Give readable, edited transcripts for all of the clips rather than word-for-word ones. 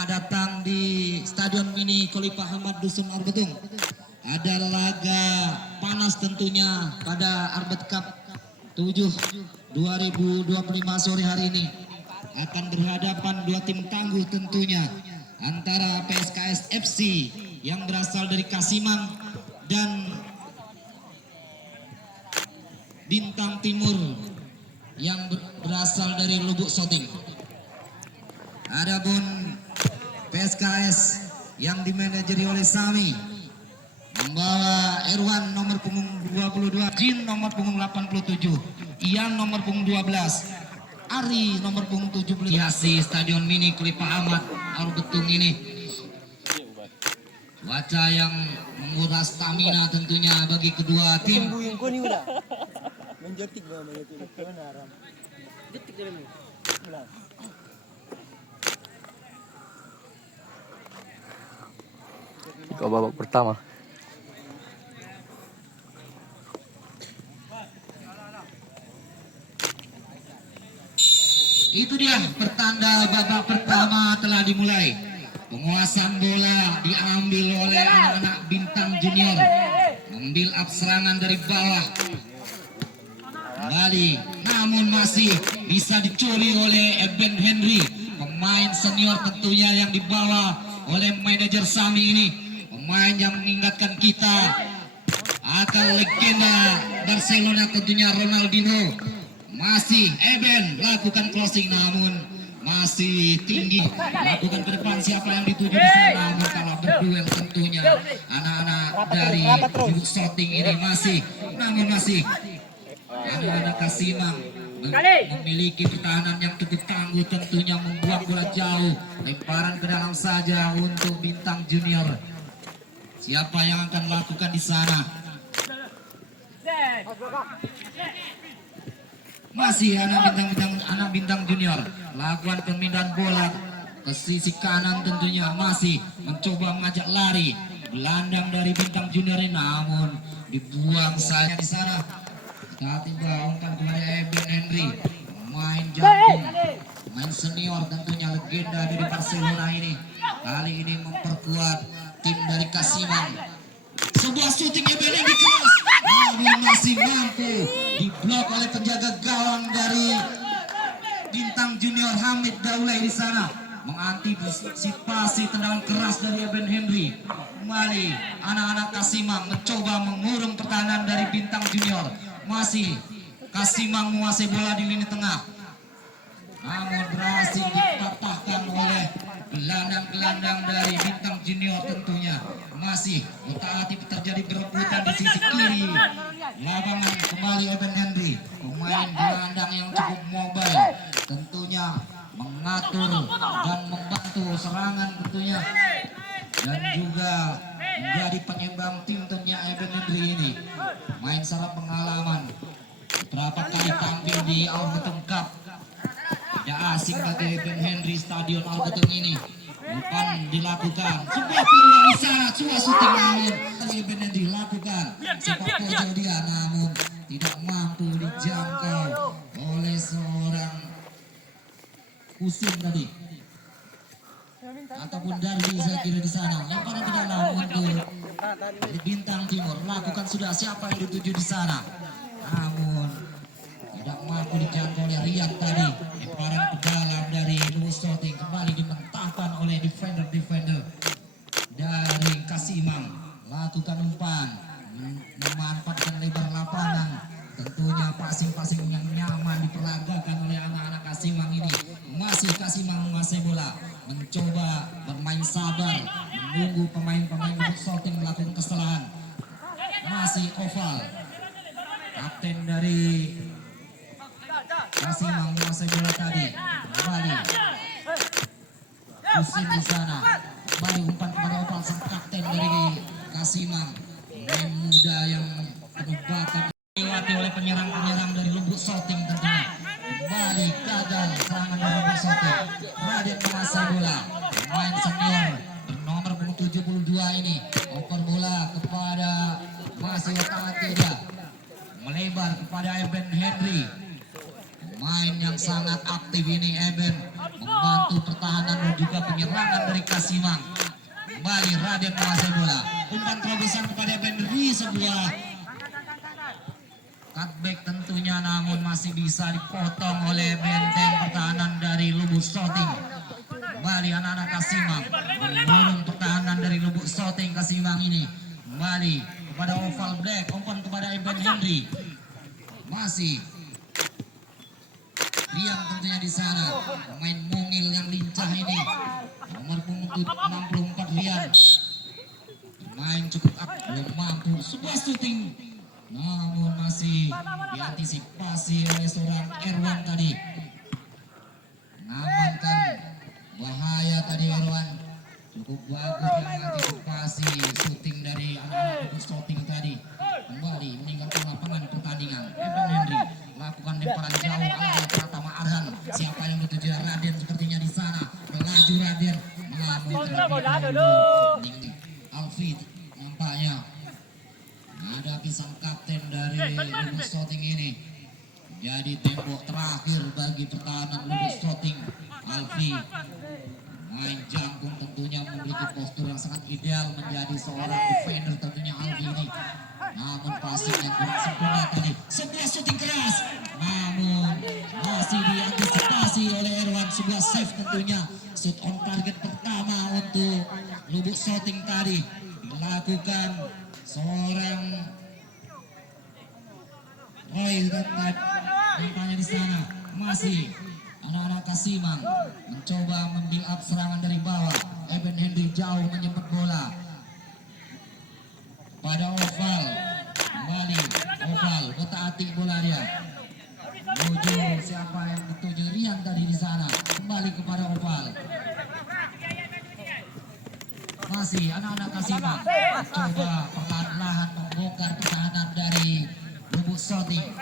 Selamat datang di Stadion Mini Khalifah Hamad Dusun Arbetung. Ada laga panas tentunya pada Arbet Cup 7 2025 sore hari ini. Akan berhadapan dua tim tangguh tentunya, antara PSKS FC yang berasal dari Kasimang dan Bintang Timur yang berasal dari Lubuk Soting. Adapun PSKS yang dimanajeri oleh Sami membawa Erwan nomor punggung 22, Jin nomor punggung 87, Ian nomor punggung 12, Ari nomor punggung 17. Hiasi Stadion Mini Khalifah Hamad Arbetung ini. Cuaca yang menguras stamina tentunya bagi kedua tim. Ke babak pertama. Itu dia pertanda babak pertama telah dimulai. Penguasaan bola diambil oleh anak-anak Bintang Junior. Mengambil serangan dari bawah. Kembali, namun masih bisa dicuri oleh Eben Henry, pemain senior tentunya yang dibawa oleh manajer Sami ini. Pemain yang mengingatkan kita akan legenda Barcelona tentunya Ronaldinho. Masih Eben lakukan crossing, namun masih tinggi lakukan ke depan. Siapa yang dituju di sana, namun kalah berduel tentunya anak-anak dari Lubuk Soting ini. Masih anak-anak Kasimang memiliki pertahanan yang cukup tangguh tentunya, membuang bola jauh, lemparan ke dalam saja untuk Bintang Junior. Siapa yang akan lakukan di sana? Masih anak bintang junior lakukan pemindahan bola ke sisi kanan tentunya, masih mencoba mengajak lari gelandang dari Bintang Junior ini, namun dibuang saja di sana. Tiba-tiba umpan kepada Eben Henry, pemain jantung, pemain senior tentunya legenda dari Barcelona ini. Kali ini memperkuat tim dari Kasimang. Sebuah shooting Eben Henry keras, namun masih mampu diblok oleh penjaga gawang dari Bintang Junior Hamid Daulay di sana. Mengantisipasi tendangan keras dari Eben Henry. Kembali anak-anak Kasimang mencoba mengurung pertahanan dari Bintang Junior. Masih Kasimang menguasai bola di lini tengah, namun berhasil dipatahkan oleh gelandang-gelandang dari Bintang Junior tentunya. Masih otak-atik terjadi berebutan di sisi kiri lapangan. Kembali Eben Henry, pemain gelandang yang cukup mobile tentunya, mengatur dan membantu serangan tentunya, dan juga menjadi penyeimbang tim tentunya. Eben Henry ini main syarat pengalaman, beberapa kali tampil di Arbetung Cup. Tidak asing bagi Eben Henry Stadion Arbetung ini. Umpan dilakukan, sebuah peluang di sana, sebuah syuting, namun Eben Henry lakukan sepak pojok dia, namun tidak mampu dijangkau oleh seorang Usim tadi ataupun Dardi, saya kira di sana. Lemparan ke dalam untuk Bintang Timur, lakukan sudah, siapa yang dituju di sana, namun tidak mampu dijangkau oleh Riyad tadi. Lemparan ke dalam dari Lubuk Soting, kembali dimentahkan oleh defender dari Kasimang. Lakukan umpan, memanfaatkan lebar lapangan, tentunya passing yang nyaman diperagakan oleh anak-anak Kasimang ini. Masih Kasimang menguasai bola, mencoba bermain sabar, menunggu pemain-pemain Lubuk Soting melakukan kesalahan. Masih Oval, kapten dari Kasimang menguasai bola tadi. Kembali Usim di sana, kembali umpan kepada Oval, sang kapten dari Kasimang, pemain muda yang penuh bakat, dilewati oleh penyerang dari Lubuk Soting tentunya. Kembali gagal serangan dari Lubuk Soting. Raden menguasai bola, pemain senior bernomor 72 ini. Oper bola kepada masih Otamatida, melebar kepada Eben Henry. Pemain yang sangat aktif ini, Eben membantu pertahanan dan juga penyerangan dari Kasimang. Kembali Raden menguasai bola. Umpan terobosan kepada Benri, sebuah cutback tentunya, namun masih bisa dipotong oleh benteng pertahanan dari Lubuk Soting. Kembali anak-anak Kasimang memborong pertahanan dari Lubuk Soting. Kasimang ini kembali kepada Oval Black, umpan kepada Eben Henry. Masih Rian tentunya di sana, pemain mungil yang lincah ini, nomor punggung 64 Rian. Main cukup belum mampu, sebuah shooting, namun masih diantisipasi oleh seorang Erwan tadi. Mengamankan bahaya tadi Erwan, cukup bagus yang mengantisipasi shooting dari anak-anak shooting tadi. Kembali meninggalkan lapangan pertandingan. Eben Henry lakukan lemparan jauh ala Pratama Arhan. Siapa yang dituju? Raden sepertinya di sana. Melaju Raden, Alfie nampaknya menghadapi sang kapten dari Lubuk Soting ini. Jadi tembok terakhir bagi pertahanan Lubuk Soting. Alfie main jangkung, tentunya memiliki postur yang sangat ideal menjadi seorang defender tentunya Alfie ini. Namun passing yang kurang sempurna tadi. Sebuah shooting keras, namun masih diantisipasi oleh Erwan. Sebuah save tentunya. Shoot on target pertama untuk Lubuk Soting tadi dilakukan seorang Roy tampaknya di sana. Masih anak-anak Kasimang mencoba membuild up serangan dari bawah. Eben Henry jauh menyempet bola pada Oval. Kembali Oval, otak-atik bola dia. Menuju siapa yang dituju? Rian tadi di sana. Kembali kepada Oval. Masih anak-anak Kasimang mencoba perlahan-lahan membongkar pertahanan dari Lubuk Soting.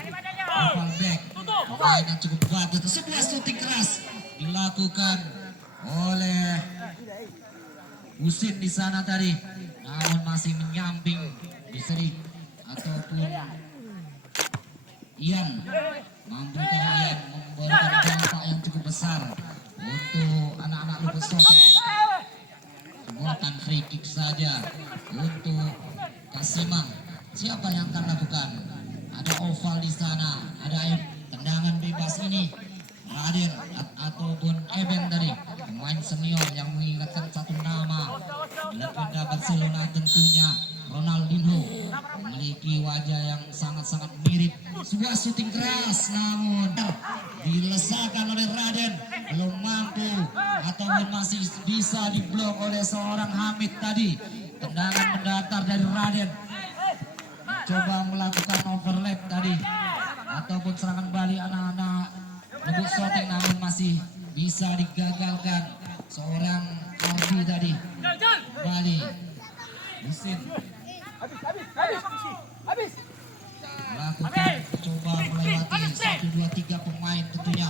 Oval back, pemain yang cukup bagus. Sebuah shooting keras dilakukan oleh Husin di sana tadi, namun masih menyamping Bisri ataupun Ian. Mampukah Ian memberikan dampak yang cukup besar untuk anak-anak Lubuk Soting? Sebutan free kick saja untuk Kasimang. Siapa yang akan lakukan? Ada Oval di sana, ada tendangan bebas ini. Raden ataupun Eben tadi, pemain senior yang mengingatkan satu nama, legenda Barcelona tentunya, Ronaldinho, memiliki wajah yang sangat-sangat mirip. Sebuah shooting keras, namun dilesakan oleh Raden, belum mampu ataupun masih bisa diblok oleh seorang Hamid tadi. Tendangan mendatar dari Raden, coba melakukan overlap tadi ataupun serangan balik anak-anak Lubuk Soting, namun masih bisa digagalkan seorang Alfi tadi. Kembali Husin melakukan coba melewati 1, 2, 3 pemain tentunya.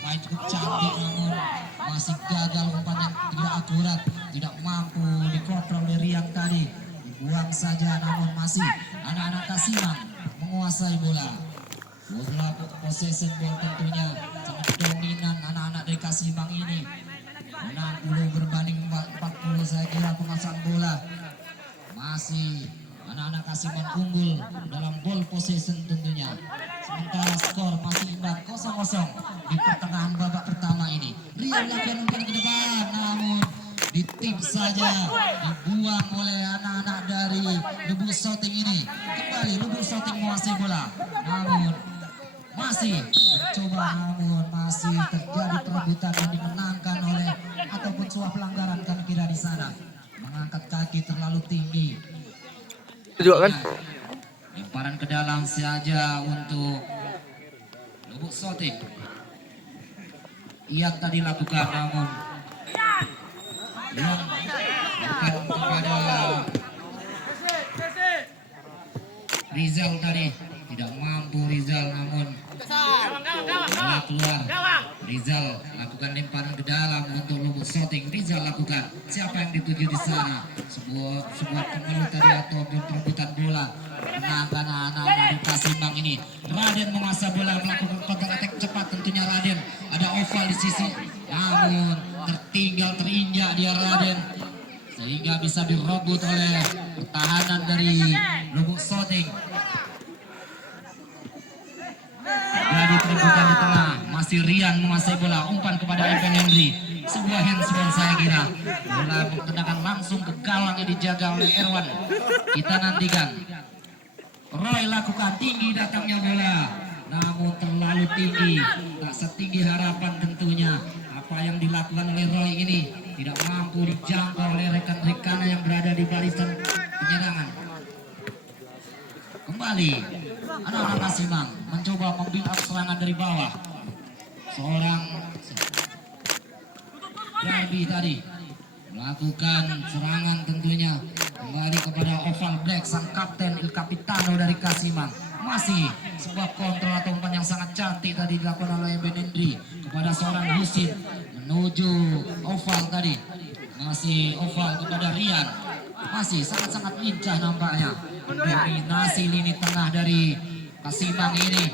Pemain cukup cantik, namun masih gagal, umpan yang tidak akurat, tidak mampu dikontrol dari Rian tadi. Dibuang saja, namun masih anak-anak Kasimang menguasai bola. Bola possession ball tentunya sangat dominan anak-anak dari Kasimang ini. 60 berbanding 40 saya kira penguasaan bola. Masih anak-anak Kasimang unggul dalam ball possession tentunya. Sementara skor masih imbang 0-0 di pertengahan babak pertama ini. Rian lakukan umpan ke depan, namun ditip saja, dibuang oleh anak-anak dari Lubuk Soting ini. Kembali Lubuk Soting menguasai bola, namun masih mencoba, namun masih terjadi perebutan yang dimenangkan oleh ataupun sebuah pelanggaran kami kira di sana. Mengangkat kaki terlalu tinggi. Juga kan? Lemparan ke dalam saja untuk Lubuk Soting. Ia tadi lakukan, namun yang bukan kepada Rizal tadi, tidak mampu Rizal, namun bola keluar. Rizal lakukan lemparan ke dalam untuk Lubuk Soting. Rizal lakukan, siapa yang dituju di sana? Sebuah pengeluh tadi atau perebutan bola menangkan anak-anak dari Kasimang ini. Raden menguasai bola, melakukan counter attack cepat tentunya Raden. Ada Oval di sisi namun tertinggal terinjak dia Raden sehingga bisa direbut oleh pertahanan dari Lubuk Soting. Jadi keributan di tengah, masih Rian menguasai bola, umpan kepada Evan Henry, sebuah handsball saya kira. Bola tendangan langsung ke gawang yang dijaga oleh Erwan. Kita nantikan. Roy lakukan, tinggi datangnya bola, namun terlalu tinggi, tak setinggi harapan tentunya. Apa yang dilakukan oleh Roy ini tidak mampu dijangkau oleh rekan-rekannya yang berada di barisan penyerangan. Kembali anak-anak Kasimang mencoba membuild up serangan dari bawah. Seorang Darby tadi melakukan serangan tentunya kembali kepada Oval Black, sang kapten Il Capitano dari Kasimang. Masih sebuah kontrol atau umpan yang sangat cantik tadi dilakukan oleh Ben Hendry kepada seorang Husin menuju Oval tadi. Masih Oval kepada Rian, masih sangat-sangat lincah nampaknya dominasi lini tengah dari Kasimang ini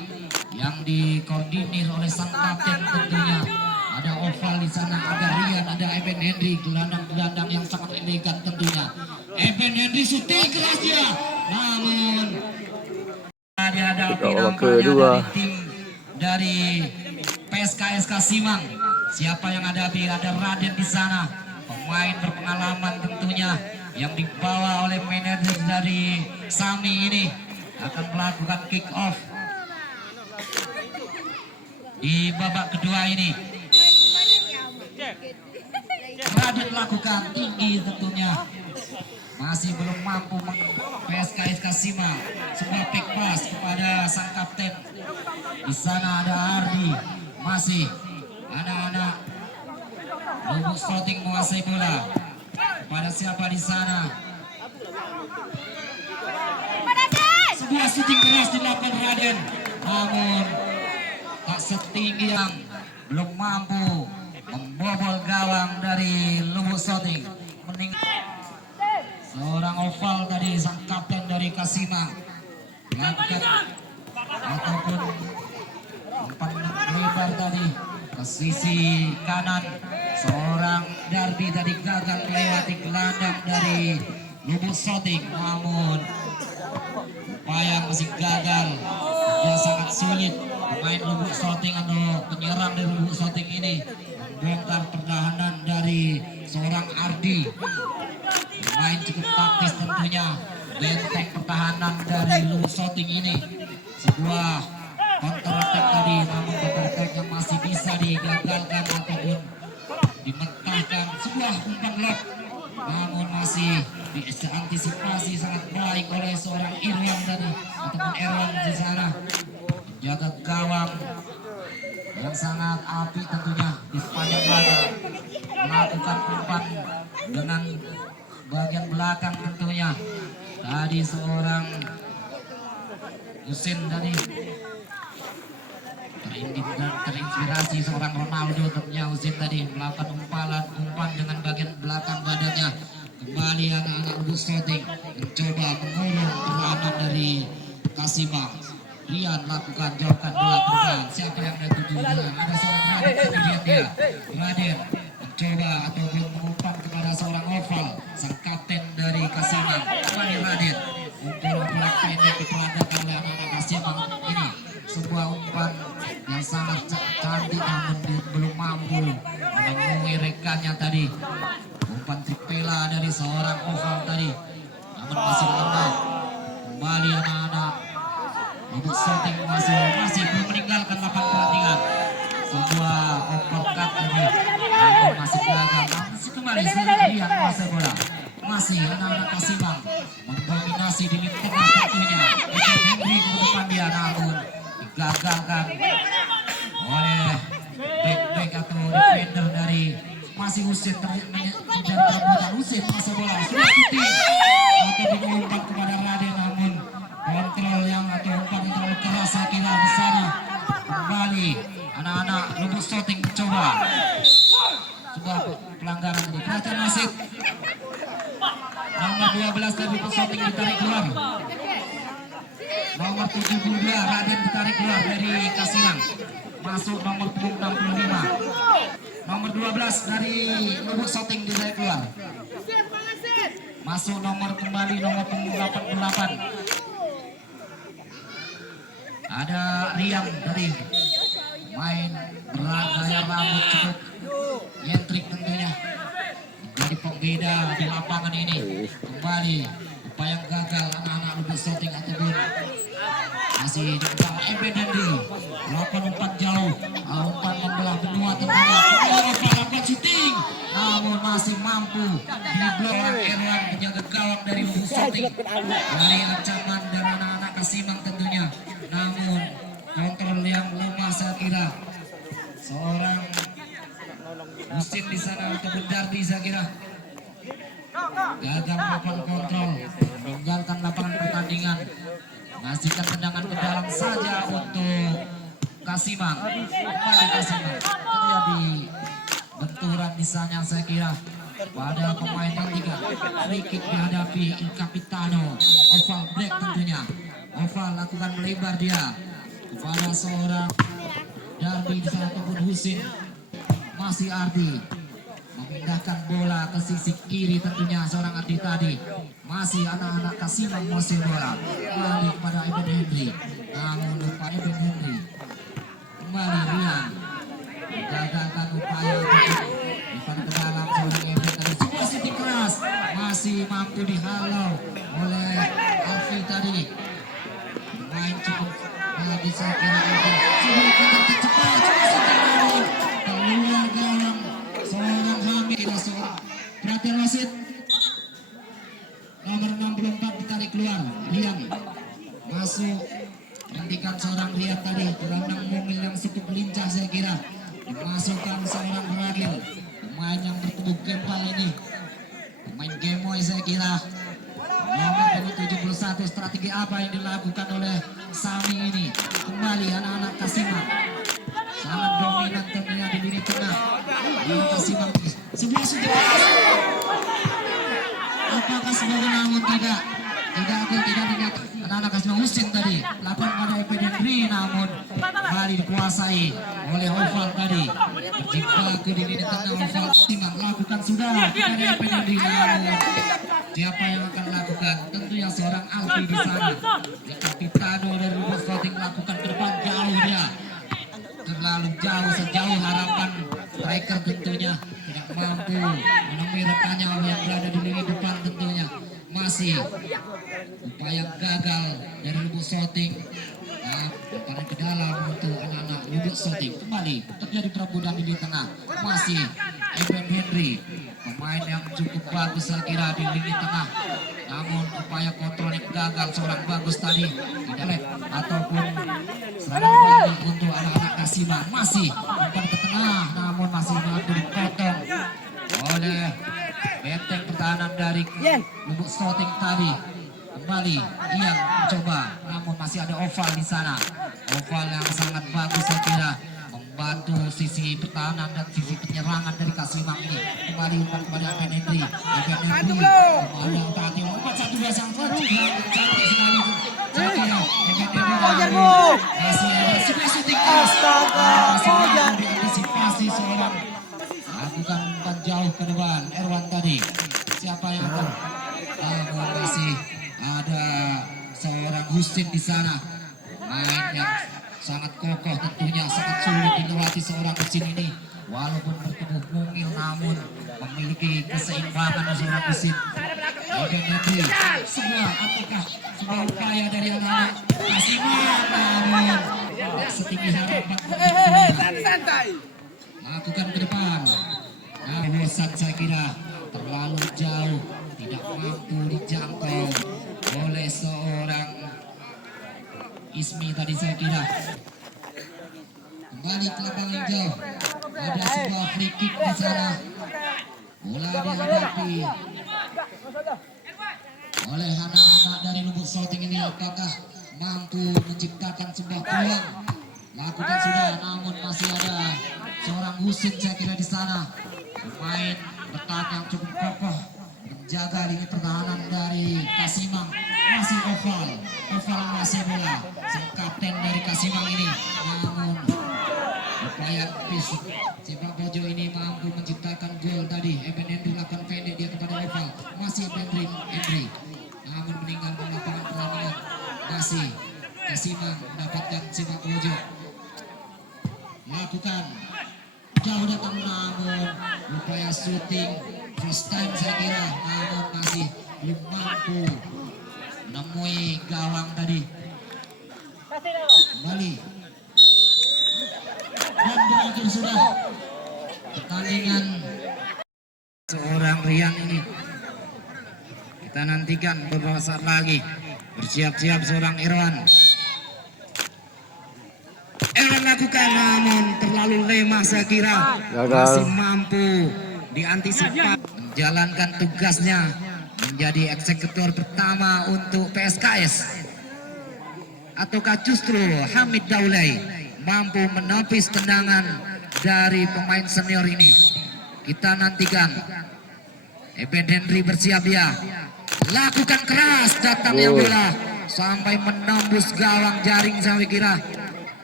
yang dikoordinir oleh sang kapten tentunya. Ada Oval di sana, ada Rian, ada Evan Henry, gelandang-gelandang yang sangat elegan tentunya. Evan Henry syuting keras dia, namun dihadapi nampaknya dari tim dari PSKS Kasimang. Siapa yang hadapi? Ada Raden di sana, pemain berpengalaman tentunya yang dibawa oleh manajer dari Sami ini akan melakukan kick off di babak kedua ini. Raden lakukan tinggi tentunya, masih belum mampu PSKS Kasimang. Sebuah pick pass kepada sang kapten. Di sana ada Ardi, masih anak-anak Lubuk Soting menguasai bola. Kepada siapa di sana? Sebuah shooting keras dilakukan Raden, namun tak setinggi yang belum mampu membobol gawang dari Lubuk Soting. Seorang Oval tadi, sang kapten dari Kasimang, melakukan ataupun umpan lebar tadi ke sisi kanan. Seorang Darby tadi gagal melewati gelandang dari Lubuk Soting, namun upaya masih gagal. Dia sangat sulit pemain Lubuk Soting atau penyerang dari Lubuk Soting ini membongkar pertahanan dari seorang Ardi. Pemain cukup taktis tentunya, benteng pertahanan dari Lubuk Soting ini. Sebuah counter attack tadi, namun counter attack yang masih bisa digagalkan ataupun dimentahkan. Sebuah umpan lob, namun masih diantisipasi sangat baik oleh seorang Irwan tadi ataupun Erwan di sana, menjaga gawang yang sangat api tentunya di sepanjang laga, melakukan umpan dengan bagian belakang tentunya. Tadi seorang Husin tadi terinspirasi seorang Ronaldo tentunya. Husin tadi melakukan umpan dengan bagian belakang badannya. Kembali anak-anak Lubuk Soting mencoba mengurung perlawanan dari Kasimang. Rian lakukan, jauhkan bola ke depan. Siapa yang ada tuju? Ada seorang Raden, kemudian dia Raden mencoba ataupun mengumpan kepada seorang Oval, sang kapten dari Kasimang. Kembali Raden mencoba bola pendek diperadakan oleh anak-anak Kasimang ini. Sebuah umpan yang sangat cantik namun belum mampu menemui rekannya tadi. Umpan tripela dari seorang Oval tadi, namun masih lemah. Kembali anak-anak Lubuk Soting masih belum meninggalkan lapangan pertandingan. Sebuah uppercut tadi, namun masih gagal. Masih kembali Rian menguasai bola. Masih anak-anak Kasimang mendominasi di lini tengah tentunya. Evan Henry ke depan dia, namun digagalkan oleh back atau defender dari masih Husin. Husin masa bola sudah shooting ataupun umpan kepada Raden, namun kontrol yang atau umpan yang terlalu keras saya kira di sana. Kembali anak-anak Lubuk Soting mencoba sebuah pelanggaran ini. Perhatian wasit, nomor 12 dari Lubuk Soting ditarik keluar. Nomor 72 Raden ditarik keluar dari Kasimang. Masuk nomor punggung 65 nomor 12 dari Lubuk Soting tidak keluar. Masuk nomor kembali nomor 88. Ada Riam tadi main berat gaya rambut cukup nyentrik tentunya. Jadi pembeda di lapangan ini. Kembali upaya gagal anak-anak Lubuk Soting ataupun masih di bawah Eben Henry. Lakukan umpan jauh, umpan membelah benua tentunya. Lakukan shooting, namun masih mampu diblok oleh Erwan penjaga gawang dari Lubuk Soting. Dari ancaman dan anak-anak Kasimang tentunya. Namun kontrol yang lemah saya kira seorang Husin di sana ataupun Dardi saya kira gagal melakukan kontrol, meninggalkan lapangan pertandingan, ngasihkan tendangan ke dalam saja untuk Kasimang. Kembali Kasimang terjadi benturan di sana saya kira pada pemain yang tiga. Free kick dihadapi Il Capitano. Oval break tentunya. Oval lakukan melebar dia kepada seorang Dardi di sana ataupun Husin. Masih Ardi memindahkan bola ke sisi kiri tentunya seorang Ardi tadi. Masih anak-anak Kasimang menguasai bola. Kembali kepada Eben Henry. Namun lupa Eben Henry. Kembali Rian. Gagalkan upaya untuk Ivan ke dalam seorang Eben tadi. Sebuah shooting keras. Masih mampu dihalau oleh Alfi tadi. Main cukup bagi saya kira itu. Sebuah kontak cepat. Keluar gawang seorang Hamid. Seorang perhatian wasit. Nomor 64 ditarik keluar. Rian masuk. Hentikan seorang Rian tadi. Gelandang mobil yang cukup lincah saya kira. Dimasukkan seorang Radil. Pemain yang bertubuh gempal ini. Pemain gemoy saya kira. Nomor 71. Strategi apa yang dilakukan oleh Sami ini? Kembali anak-anak Kasimang. Sangat dominan tentunya di lini tengah. Anak Kasimang. Sebuah shooting. Apakah sebagai namun tidak? Tidak dinyatakan. Anak-anak Kasimang Husin tadi. Lapan pada Eben Henry namun kembali dikuasai oleh Oval tadi. Berjibaku di lini tengah Oval Kasimang. Lakukan sudah kepada Eben Henry namun siapa yang akan lakukan? Tentunya seorang Alfi di sana. Ya, Kapitano dari Lubuk Soting lakukan ke depan jauh dia. Terlalu jauh, sejauh harapan striker tentunya tidak mampu menemui rekannya yang berada di lini depan tentunya. Masih upaya gagal dari Lubuk Soting. Karena ke dalam untuk anak-anak Lubuk Soting. Kembali terjadi perebutan di tengah. Masih Eben Henry, pemain yang cukup bagus saya kira di lini tengah. Namun upaya kontrolnya gagal seorang bagus tadi. Tidak ataupun serangan balik untuk anak-anak Kasimang. Masih umpan ke tengah namun masih mampu dipotong oleh benteng pertahanan dari Lubuk Soting tadi. Kembali Ian mencoba namun masih ada Oval di sana. Oval yang sangat bagus saya kira membantu sisi pertahanan dan sisi penyerangan dari Kasimang ini. Kembali umpan kepada Eben Henry. Eben Henry kembali tadi umpan 1-2 sang cantik sekali. Saya kira Eben Henry masih ada sebuah shooting keras. Masih mampu diantisipasi seorang lakukan umpan jauh ke depan Erwan tadi. Siapa yang akan masih ada seorang Husin di sana. Main yang sangat kokoh tentunya, sangat sulit dilewati seorang Husin ini. Walaupun bertubuh mungil namun memiliki keseimbangan seorang Husin. Eben Henry, apakah sebuah upaya dari anak Kasimang namun setinggi harapan lakukan ke depan. Bosan saya kira terlalu jauh, tidak mampu dijangkau oleh seorang Ismi tadi saya kira. Kembali ke lapangan jauh. Ada sebuah free kick di sana. Bola dihadapi oleh anak-anak dari Lubuk Soting ini. Apakah mampu menciptakan sebuah peluang? Lakukan sudah, namun masih ada seorang Husin saya kira di sana. Pemain bertahan yang cukup kokoh menjaga lini pertahanan dari Kasimang. Masih Oval masih bola sang kapten dari Kasimang ini. Namun upaya fisik sepak bojo ini menciptakan gol tadi. Eben Henry lakukan pendek dia kepada rival. Masih Henry. Namun meninggalkan lapangan pertandingan. Masih Kasiman mendapatkan sepak pojok. Lakukan jauh datang namun upaya shooting first time saya kira, namun masih belum mampu menemui gawang tadi. Kembali dan berakhir sudah pertandingan seorang Rian ini. Kita nantikan beberapa saat lagi. Bersiap-siap seorang Irwan lakukan, namun terlalu lemah saya kira. Masih mampu diantisipasi menjalankan tugasnya menjadi eksekutor pertama untuk PSKS, ataukah justru Hamid Daulay mampu menepis tendangan dari pemain senior ini. Kita nantikan. Eben Henry bersiap dia. Lakukan keras datangnya bola sampai menembus gawang jaring saya kira.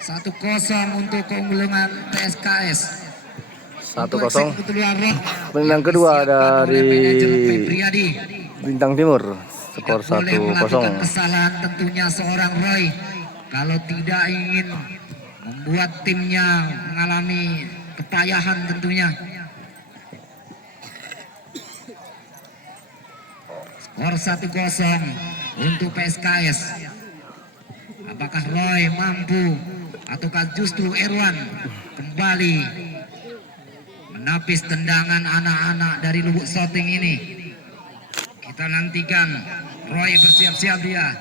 1-0 untuk keunggulan PSKS. 1-0. Menang kedua dari Bintang Timur. Skor 1-0. Kesalahan tentunya seorang Roy kalau tidak ingin membuat timnya mengalami kepayahan tentunya. Skor 1-0 untuk PSKS. Apakah Roy mampu ataukah justru Irwan kembali menapis tendangan anak-anak dari Lubuk Shooting ini? Kita nantikan. Roy bersiap-siap dia.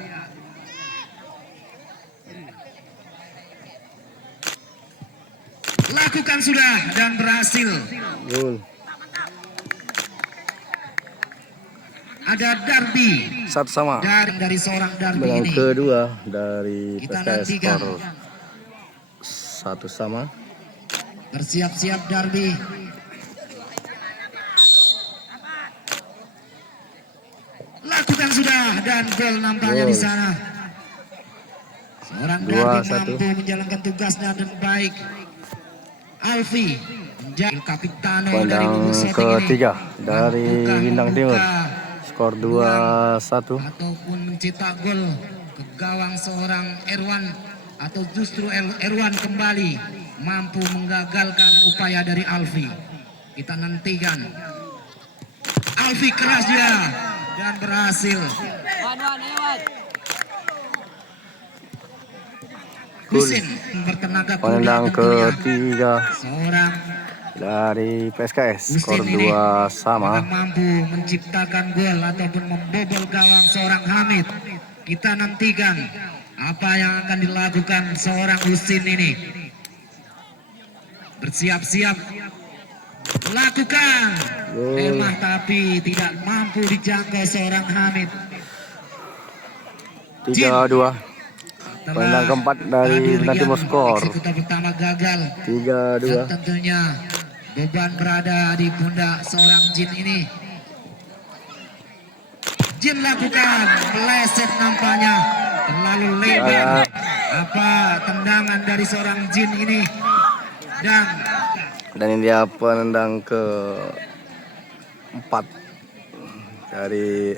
Lakukan sudah dan berhasil. Ada Darby. 1-1. Dari seorang Darby Menang ini. kedua dari Kita PSKS, nantikan. skor 1-1. Bersiap-siap Darby. Lakukan sudah dan gol nampaknya di sana. Seorang Darby 2-1. mampu menjalankan tugasnya dengan baik. Alfi menjadi kapitano dari Pandang Lubuk Shooting ini. ketiga dari Mampukah Bintang Timur. membuka Skor 2-1. ataupun mencetak gol ke gawang seorang Irwan, atau justru Irwan kembali mampu menggagalkan upaya dari Alfi. Kita nantikan. Alfi keras dia dan berhasil. Husin bertenaga Pandang tentunya. ketiga Seorang dari PSKS. Skor Husin ini 2-2. mampu menciptakan gol ataupun membobol gawang seorang Hamid. Kita nantikan apa yang akan dilakukan seorang Husin ini. Bersiap-siap. Lakukan. Lemah tapi tidak mampu dijangkau seorang Hamid. 3-2. Pandang keempat dari Bintang Timur, skor Eksekutor pertama gagal. 3-2. Dan tentunya beban berada di pundak seorang Jin ini. Jin lakukan, meleset nampaknya, terlalu lebar. Apa tendangan dari seorang Jin ini. Dan ini dia penendang ke 4 dari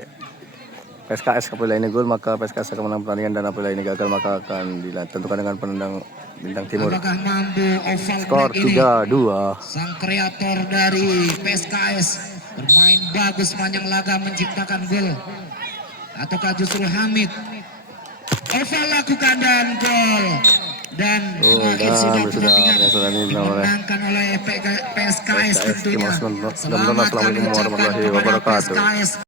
PSKS. Apabila ini gol maka PSKS akan menang pertandingan, dan apabila ini gagal maka akan ditentukan dengan penendang Bintang Timur. apakah mampu oval Skor break ini? 3-2. Sang kreator dari PSKS bermain bagus sepanjang laga menciptakan gol, ataukah justru Hamid? Oval lakukan dan gol. Dan sudah pertandingan dimenangkan oleh PSKS tentunya. Selamat kami ucapkan kepada PSKS.